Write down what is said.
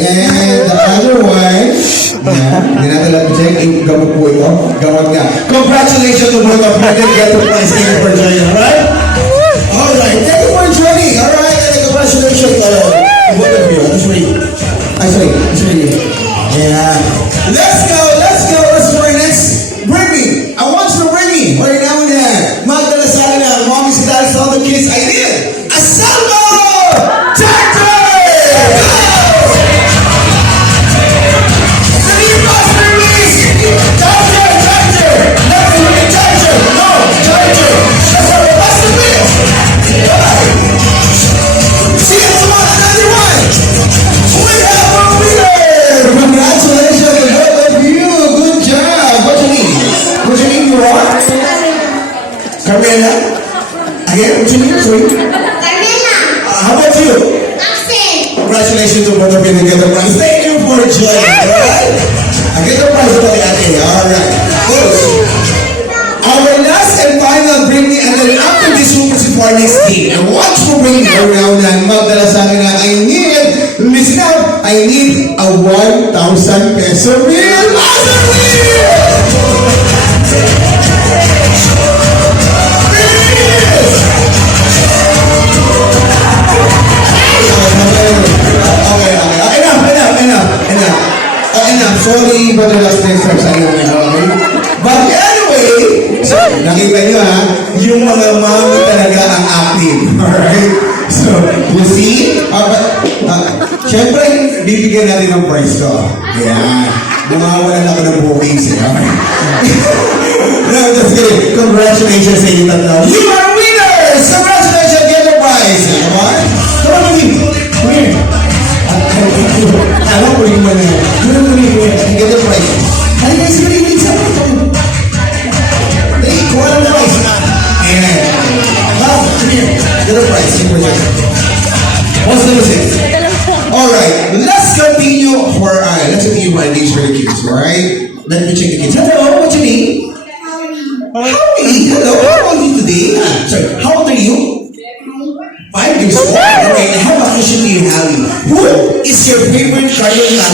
And the other one, hindi natin lang check. Gamot po ito. Gamot nga. Congratulations to both of you. You get the prize. Thank you for joining. Alright? Alright. Thank you for joining. Alright. And congratulations to both of you. Sorry. Yeah. Let's go. Let's for next. Bring me. I want you to bring me. Right now and then. Magdala sa akin na. Mommy, si daddy, all the kids. I need a salvo! Tractor! Carmela? Again, what's your name? Sorry? Carmela. How about you? Axel. Congratulations to both of you to get the prize. Thank you for joining, alright? I get the prize for the ate, alright. Good. Our last and final bring me, and then after this we'll proceed for our next game. And what will bring me around and magdala sa akin na I need, listen up, I need a 1,000 peso meal. Awesome meal! Enough. Sorry, but the last next time sa inyo. Okay? But anyway, so, nakita nyo ha, yung mga mami talaga ang active. Alright? So, you see? Siyempre, bibigyan natin ng prize to. Yan. Bumawalan ako ng bookings. Okay? No, just kidding. Congratulations sa inyo tatlo. You are winners! Congratulations! Get the prize. Come on. Come on, baby. Come here. Alam ko yung mga get the prize. Ay, guys, really sa ako. Hey, kuha lang na prize. Ayan. Come here. Get the prize. What's the music? Alright, let's continue for our names for the kids, alright? Let me check the kids. Hello, what's your name? Howie. Hello, how old are you today? Sorry, how old are you? 5 years old. Okay, I have a question to you, Howie. Who is your favorite cartoon character?